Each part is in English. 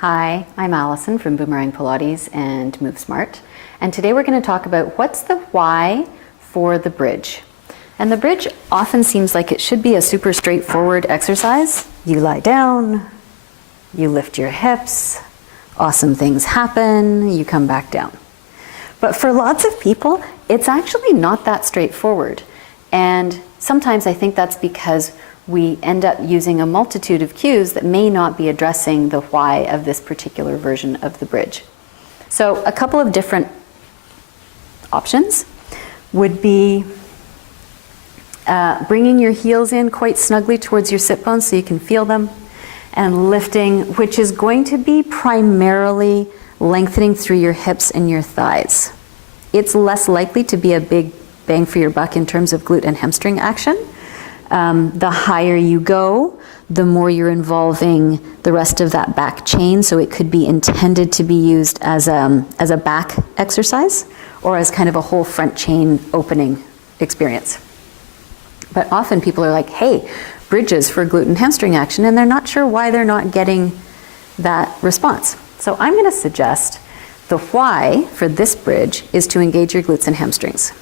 Hi, I'm Alison from Boomerang Pilates and MoveSMART, and today we're going to talk about what's the why for the bridge. And the bridge often seems like it should be a super straightforward exercise. You lie down, you lift your hips, awesome things happen, you come back down. But for lots of people, it's actually not that straightforward. And sometimes I think that's because we end up using a multitude of cues that may not be addressing the why of this particular version of the bridge. So a couple of different options would be bringing your heels in quite snugly towards your sit bones so you can feel them, and lifting, which is going to be primarily lengthening through your hips and your thighs. It's less likely to be a big bang for your buck in terms of glute and hamstring action. The higher you go, the more you're involving the rest of that back chain, so it could be intended to be used as a back exercise or as kind of a whole front chain opening experience. But often people are like, hey, bridges for glute and hamstring action, and they're not sure why they're not getting that response. So I'm going to suggest the why for this bridge is to engage your glutes and hamstrings.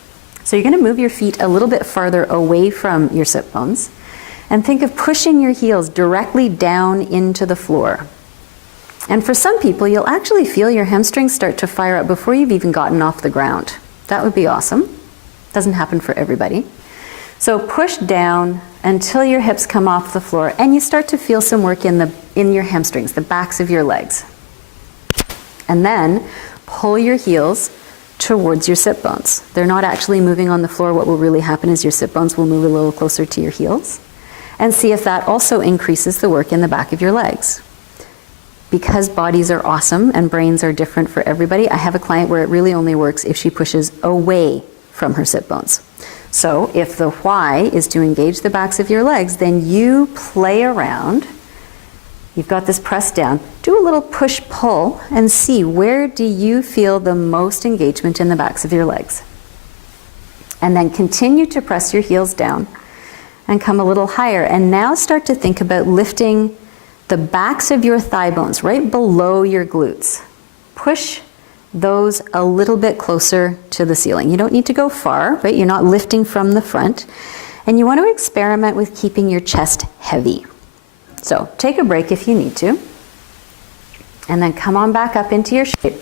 So you're going to move your feet a little bit farther away from your sit bones and think of pushing your heels directly down into the floor. And for some people, you'll actually feel your hamstrings start to fire up before you've even gotten off the ground. That would be awesome. Doesn't happen for everybody. So push down until your hips come off the floor and you start to feel some work in your hamstrings, the backs of your legs. And then pull your heels towards your sit bones. They're not actually moving on the floor. What will really happen is your sit bones will move a little closer to your heels, and see if that also increases the work in the back of your legs. Because bodies are awesome and brains are different for everybody, I have a client where it really only works if she pushes away from her sit bones. So if the why is to engage the backs of your legs, then you play around. You've got this press down. Do a little push-pull and see, where do you feel the most engagement in the backs of your legs? And then continue to press your heels down and come a little higher. And now start to think about lifting the backs of your thigh bones right below your glutes. Push those a little bit closer to the ceiling. You don't need to go far, right? You're not lifting from the front. And you want to experiment with keeping your chest heavy. So take a break if you need to, and then come on back up into your shape.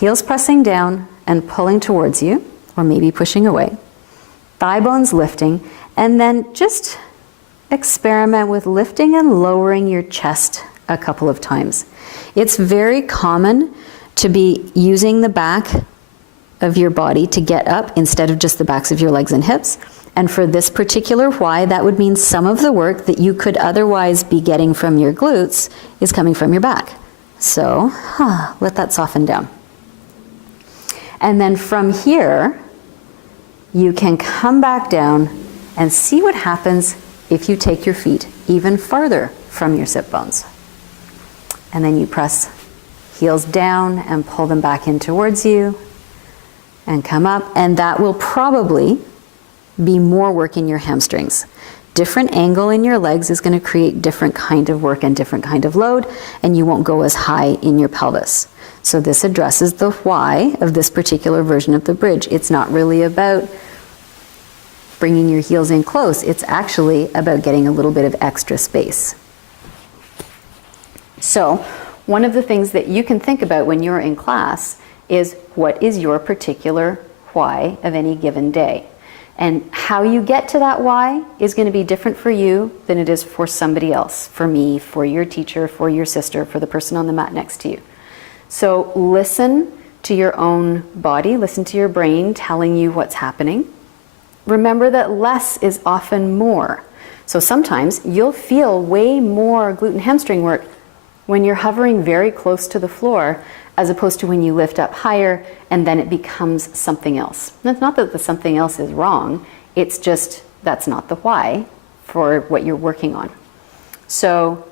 Heels pressing down and pulling towards you, or maybe pushing away. Thigh bones lifting, and then just experiment with lifting and lowering your chest a couple of times. It's very common to be using the back of your body to get up instead of just the backs of your legs and hips. And for this particular why, that would mean some of the work that you could otherwise be getting from your glutes is coming from your back. So let that soften down. And then from here, you can come back down and see what happens if you take your feet even farther from your sit bones. And then you press heels down and pull them back in towards you and come up, and that will probably be more work in your hamstrings. Different angle in your legs is going to create different kind of work and different kind of load, and you won't go as high in your pelvis. So this addresses the why of this particular version of the bridge. It's not really about bringing your heels in close. It's actually about getting a little bit of extra space. So one of the things that you can think about when you're in class is, what is your particular why of any given day? And how you get to that why is going to be different for you than it is for somebody else, for me, for your teacher, for your sister, for the person on the mat next to you. So listen to your own body, listen to your brain telling you what's happening. Remember that less is often more. So sometimes you'll feel way more glute and hamstring work when you're hovering very close to the floor, as opposed to when you lift up higher and then it becomes something else. And it's not that the something else is wrong, it's just that's not the why for what you're working on. So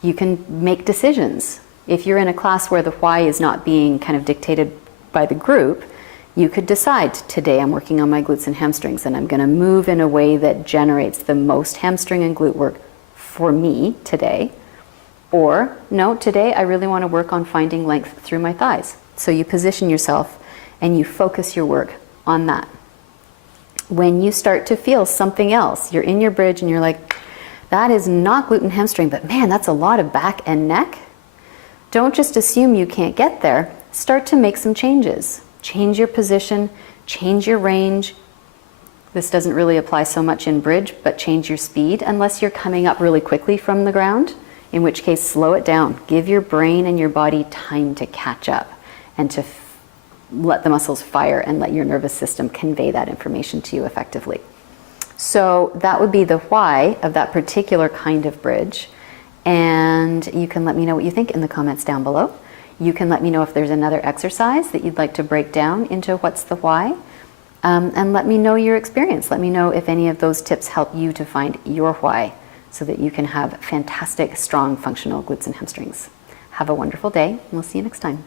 you can make decisions. If you're in a class where the why is not being kind of dictated by the group, you could decide, today I'm working on my glutes and hamstrings and I'm going to move in a way that generates the most hamstring and glute work for me today. Or, no, today I really want to work on finding length through my thighs. So you position yourself and you focus your work on that. When you start to feel something else, you're in your bridge and you're like, that is not glute and hamstring, but man, that's a lot of back and neck. Don't just assume you can't get there. Start to make some changes. Change your position, change your range. This doesn't really apply so much in bridge, but change your speed unless you're coming up really quickly from the ground, in which case slow it down. Give your brain and your body time to catch up and to let the muscles fire and let your nervous system convey that information to you effectively. So that would be the why of that particular kind of bridge. And you can let me know what you think in the comments down below. You can let me know if there's another exercise that you'd like to break down into what's the why. And let me know your experience. Let me know if any of those tips help you to find your why so that you can have fantastic, strong, functional glutes and hamstrings. Have a wonderful day, and we'll see you next time.